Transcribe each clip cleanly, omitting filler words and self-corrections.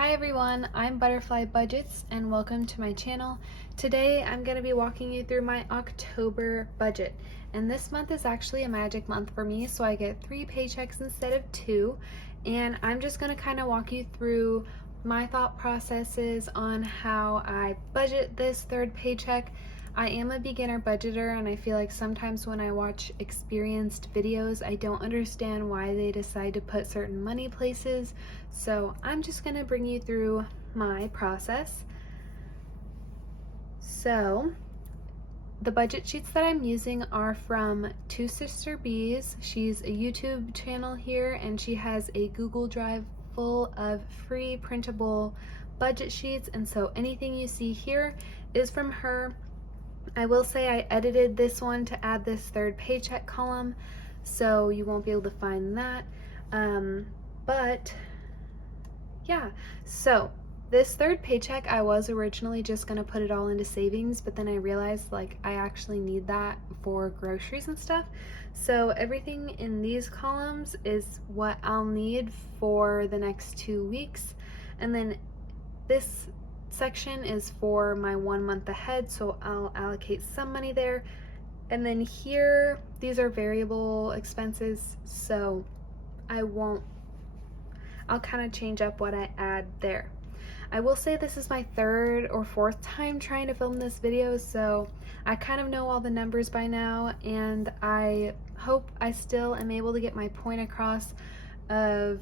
Hi everyone, I'm Butterfly Budgets and welcome to my channel. Today I'm going to be walking you through my October budget. And this month is actually a magic month for me, so I get 3 paychecks instead of 2. And I'm just going to kind of walk you through my thought processes on how I budget this third paycheck. I am a beginner budgeter, and I feel like sometimes when I watch experienced videos, I don't understand why they decide to put certain money places. So I'm just going to bring you through my process. So the budget sheets that I'm using are from Two Sister Bees. She's a YouTube channel here, and she has a Google Drive full of free printable budget sheets, and so anything you see here is from her. I will say I edited this one to add this third paycheck column, so you won't be able to find that. But yeah, so this third paycheck, I was originally just gonna put it all into savings, but then I realized like I actually need that for groceries and stuff. So everything in these columns is what I'll need for the next 2 weeks. And then this section is for my 1 month ahead, so I'll allocate some money there. And then here, these are variable expenses, so I'll kind of change up what I add there. I will say this is my 3rd or 4th time trying to film this video, so I kind of know all the numbers by now, and I hope I still am able to get my point across of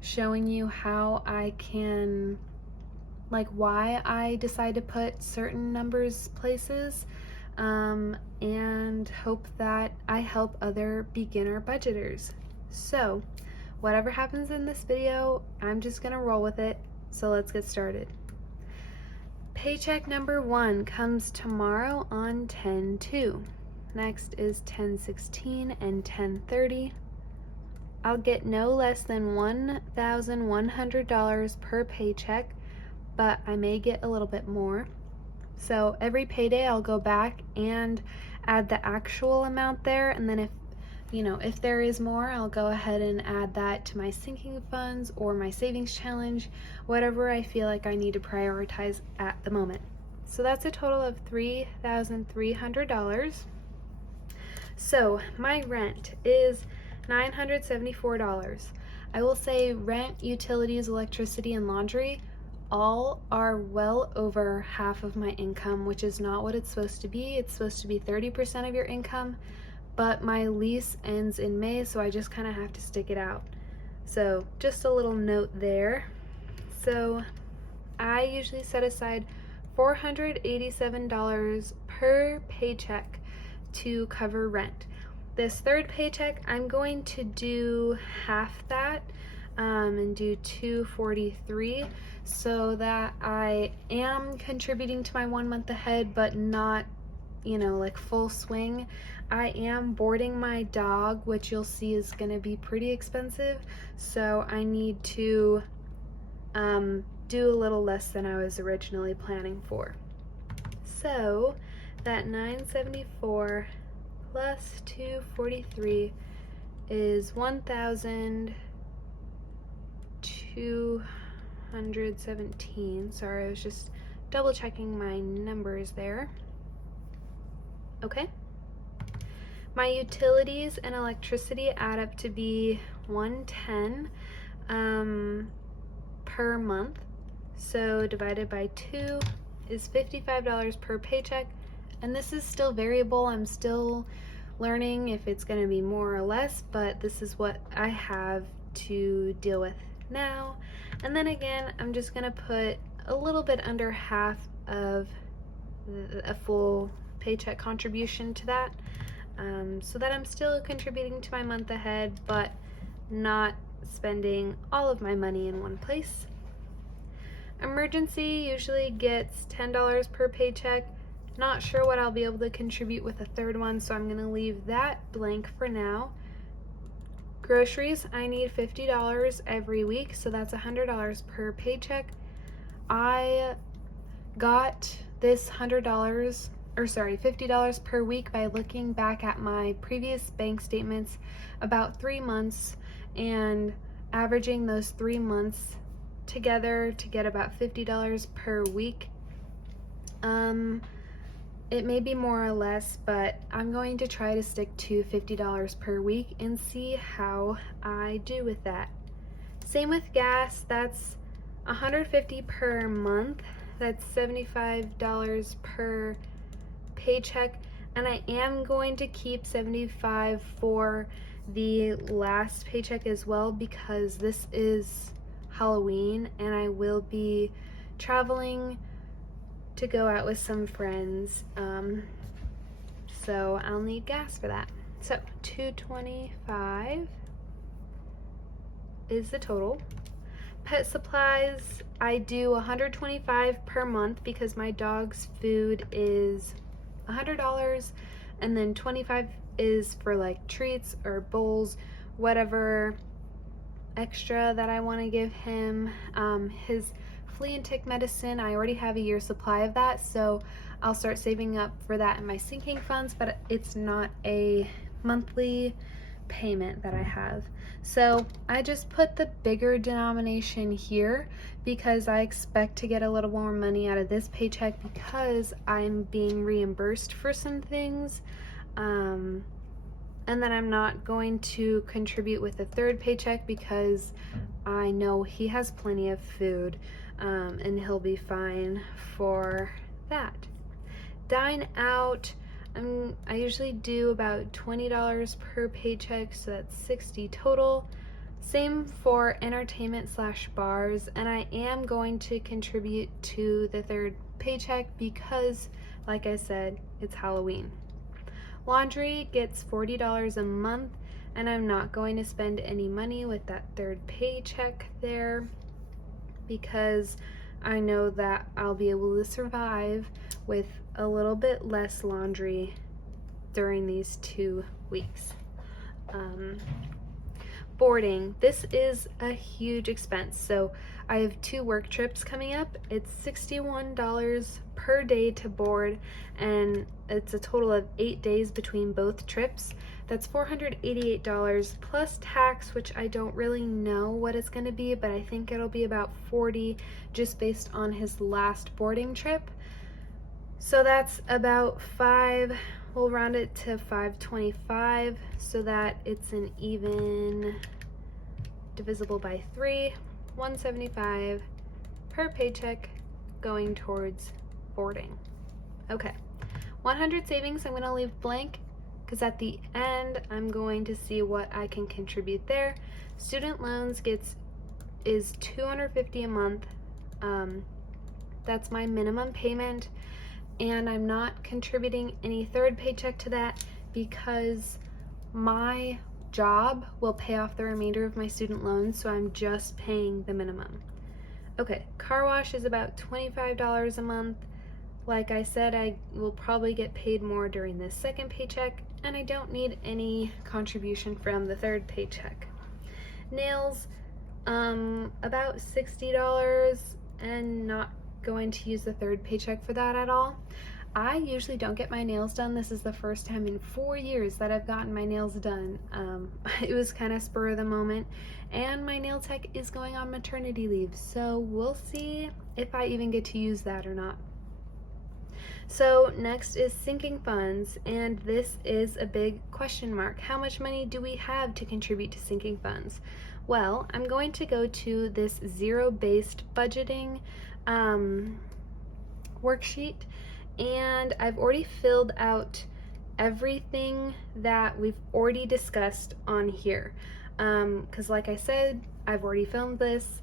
showing you how I can, like, why I decide to put certain numbers places, and hope that I help other beginner budgeters. So whatever happens in this video, I'm just gonna roll with it. So let's get started. Paycheck number 1 comes tomorrow on 10/2. Next is 10/16 and 10/30. I'll get no less than $1,100 per paycheck, but I may get a little bit more. So every payday I'll go back and add the actual amount there, and then if there is more, I'll go ahead and add that to my sinking funds or my savings challenge, whatever I feel like I need to prioritize at the moment. So that's a total of $3,300. So my rent is $974. I will say rent, utilities, electricity, and laundry all are well over half of my income, which is not what it's supposed to be. It's supposed to be 30% of your income, but my lease ends in May, so I just kind of have to stick it out. So just a little note there. So I usually set aside $487 per paycheck to cover rent. This third paycheck, I'm going to do half that, and do $243, so that I am contributing to my 1 month ahead, but not, like full swing. I am boarding my dog, which you'll see is going to be pretty expensive, so I need to do a little less than I was originally planning for. So that 974 plus 243 is 1,217. Sorry, I was just double checking my numbers there. Okay. My utilities and electricity add up to be 110 per month. So divided by 2 is $55 per paycheck. And this is still variable. I'm still learning if it's going to be more or less, but this is what I have to deal with now. And then again, I'm just going to put a little bit under half of a full paycheck contribution to that, so that I'm still contributing to my month ahead, but not spending all of my money in one place. Emergency usually gets $10 per paycheck. Not sure what I'll be able to contribute with a third one, so I'm going to leave that blank for now. Groceries, I need $50 every week, so that's $100 per paycheck. I got this $50 per week by looking back at my previous bank statements about 3 months and averaging those 3 months together to get about $50 per week. It may be more or less, but I'm going to try to stick to $50 per week and see how I do with that. Same with gas, that's $150 per month. That's $75 per paycheck, and I am going to keep $75 for the last paycheck as well, because this is Halloween and I will be traveling to go out with some friends, so I'll need gas for that. So $225 is the total. Pet supplies, I do $125 per month because my dog's food is $100, and then $25 is for like treats or bowls, whatever extra that I want to give him. His flea and tick medicine, I already have a year's supply of that, so I'll start saving up for that in my sinking funds, but it's not a monthly payment that I have. So I just put the bigger denomination here because I expect to get a little more money out of this paycheck because I'm being reimbursed for some things, and then I'm not going to contribute with the third paycheck because I know he has plenty of food, and he'll be fine for that. Dine out, I usually do about $20 per paycheck, so that's $60 total. Same for entertainment / bars, and I am going to contribute to the third paycheck because, like I said, it's Halloween. Laundry gets $40 a month, and I'm not going to spend any money with that third paycheck there because I know that I'll be able to survive with a little bit less laundry during these 2 weeks. Boarding, this is a huge expense. So I have 2 work trips coming up. It's $61 per day to board, and it's a total of 8 days between both trips. That's $488 plus tax, which I don't really know what it's going to be, but I think it'll be about $40 just based on his last boarding trip. So that's about we'll round it to $525 so that it's an even divisible by 3, $175 per paycheck going towards boarding. Okay, 100 savings I'm going to leave blank because at the end I'm going to see what I can contribute there. Student loans is $250 a month. That's my minimum payment, and I'm not contributing any third paycheck to that because my job will pay off the remainder of my student loans, so I'm just paying the minimum. Okay, car wash is about $25 a month. Like I said, I will probably get paid more during this second paycheck, and I don't need any contribution from the third paycheck. Nails, about $60, and not going to use the third paycheck for that at all. I usually don't get my nails done. This is the first time in 4 years that I've gotten my nails done. It was kind of spur of the moment, and my nail tech is going on maternity leave, so we'll see if I even get to use that or not. So next is sinking funds, and this is a big question mark. How much money do we have to contribute to sinking funds? Well, I'm going to go to this zero-based budgeting worksheet, and I've already filled out everything that we've already discussed on here, because like I said, I've already filmed this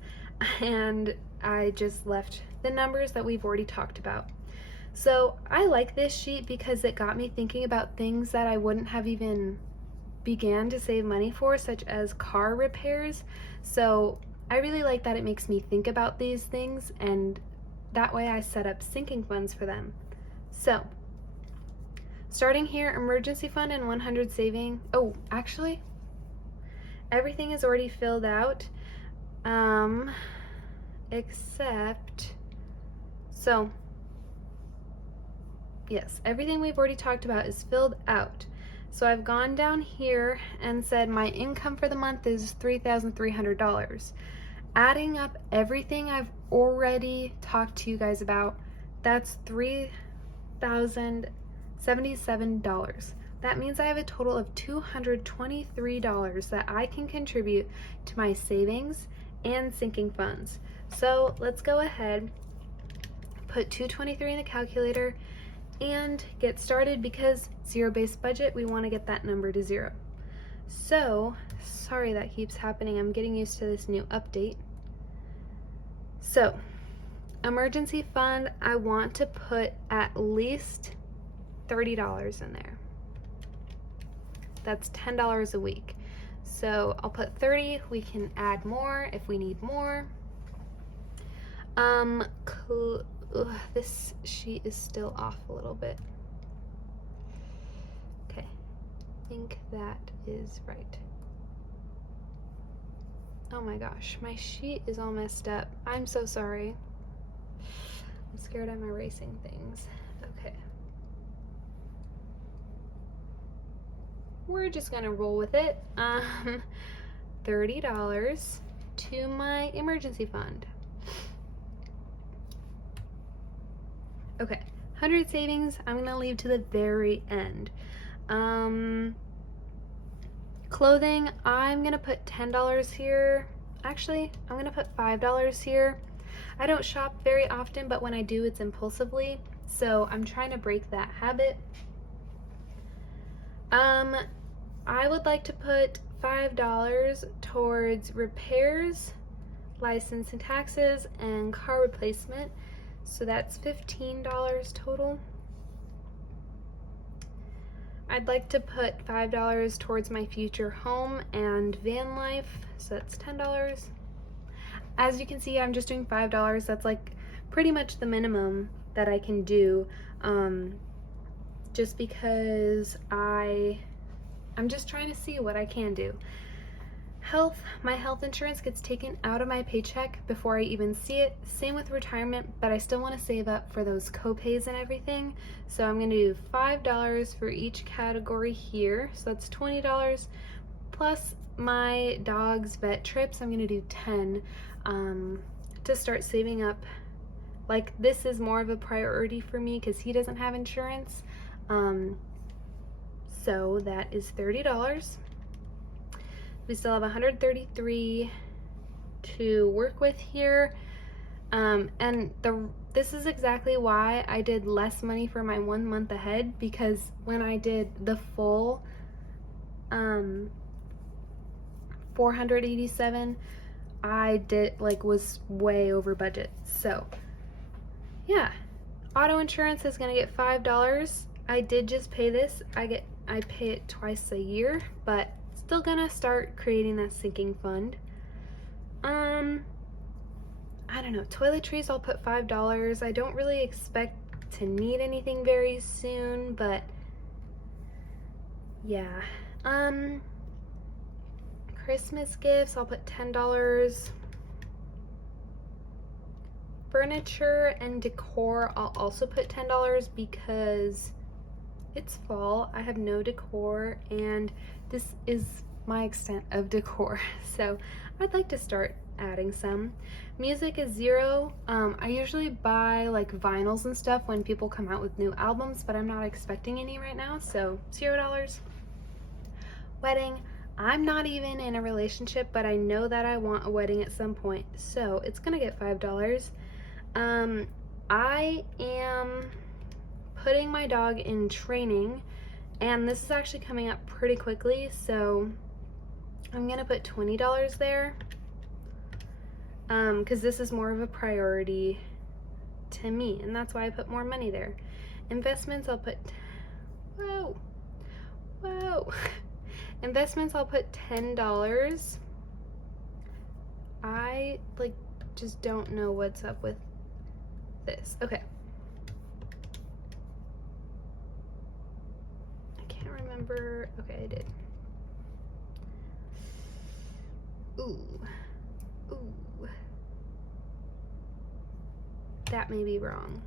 and I just left the numbers that we've already talked about. So I like this sheet because it got me thinking about things that I wouldn't have even began to save money for, such as car repairs. So I really like that it makes me think about these things, and that way I set up sinking funds for them. So starting here, emergency fund and 100 saving. Oh, actually, everything is already filled out, except, so yes, everything we've already talked about is filled out. So I've gone down here and said my income for the month is $3,300. Adding up everything I've already talked to you guys about, that's $3,077. That means I have a total of $223 that I can contribute to my savings and sinking funds. So let's go ahead, put 223 in the calculator, and get started. Because zero-based budget, we want to get that number to 0. So, sorry that keeps happening. I'm getting used to this new update. So, emergency fund, I want to put at least $30 in there. That's $10 a week. So I'll put 30. We can add more if we need more. This sheet is still off a little bit. Okay, I think that is right. Oh my gosh, my sheet is all messed up. I'm so sorry. I'm scared I'm erasing things. Okay. We're just gonna roll with it. $30 to my emergency fund. Okay, 100 savings, I'm gonna leave to the very end. Clothing, I'm gonna put $10 here. Actually, I'm gonna put $5 here. I don't shop very often, but when I do, it's impulsively, so I'm trying to break that habit. I would like to put $5 towards repairs, license and taxes, and car replacement. So that's $15 total. I'd like to put $5 towards my future home and van life. So that's $10. As you can see, I'm just doing $5. That's like pretty much the minimum that I can do. Just because I'm just trying to see what I can do. Health, my health insurance gets taken out of my paycheck before I even see it. Same with retirement, but I still want to save up for those co-pays and everything. So I'm going to do $5 for each category here. So that's $20. Plus my dog's vet trips, I'm going to do 10 to start saving up. Like, this is more of a priority for me because he doesn't have insurance. So that is $30. We still have 133 to work with here. This is exactly why I did less money for my 1 month ahead, because when I did the full 487, I was way over budget. So yeah, auto insurance is gonna get $5. I did just pay this. I pay it twice a year, but still gonna start creating that sinking fund. I don't know, toiletries, I'll put $5. I don't really expect to need anything very soon, but yeah. Christmas gifts, I'll put $10. Furniture and decor, I'll also put $10 because it's fall, I have no decor, and this is my extent of decor. So I'd like to start adding some. Music is $0. I usually buy like vinyls and stuff when people come out with new albums, but I'm not expecting any right now, so $0. Wedding, I'm not even in a relationship, but I know that I want a wedding at some point, so it's gonna get $5. I am putting my dog in training, and this is actually coming up pretty quickly, so I'm gonna put $20 there, because this is more of a priority to me, and that's why I put more money there. Investments, I'll put whoa investments, I'll put $10. I just don't know what's up with this. Okay, I can't remember. Okay, I did. Ooh, that may be wrong.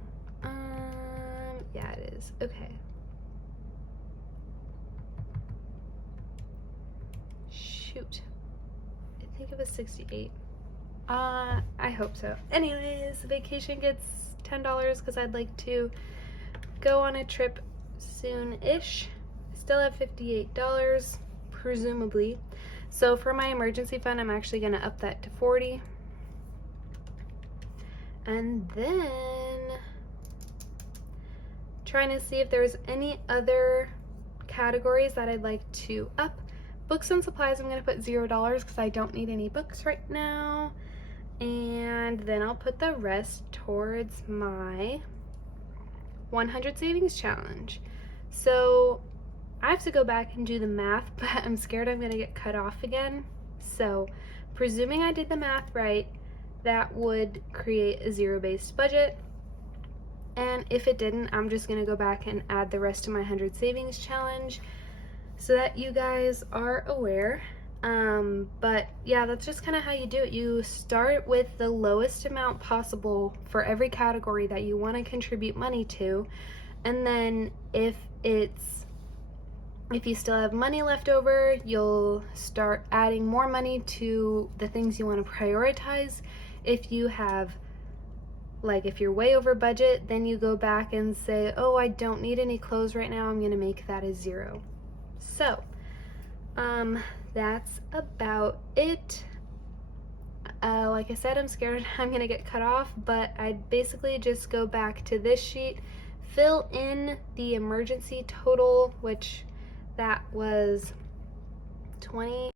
Yeah, it is. Okay. Shoot, I think it was 68. I hope so. Anyways, vacation gets $10 because I'd like to go on a trip soon-ish. Still have $58, presumably. So for my emergency fund, I'm actually gonna up that to 40. And then trying to see if there's any other categories that I'd like to up. Books and supplies, I'm gonna put $0 because I don't need any books right now. And then I'll put the rest towards my 100 savings challenge. So I have to go back and do the math, but I'm scared I'm gonna get cut off again. So presuming I did the math right, that would create a zero-based budget. And if it didn't, I'm just gonna go back and add the rest of my 100 savings challenge so that you guys are aware. But yeah, that's just kind of how you do it. You start with the lowest amount possible for every category that you want to contribute money to, and then if you still have money left over, you'll start adding more money to the things you want to prioritize. If you have, like, if you're way over budget, then you go back and say, oh, I don't need any clothes right now, I'm gonna make that a 0. So that's about it. Like I said, I'm scared I'm gonna get cut off, but I'd basically just go back to this sheet, fill in the emergency total, which that was 20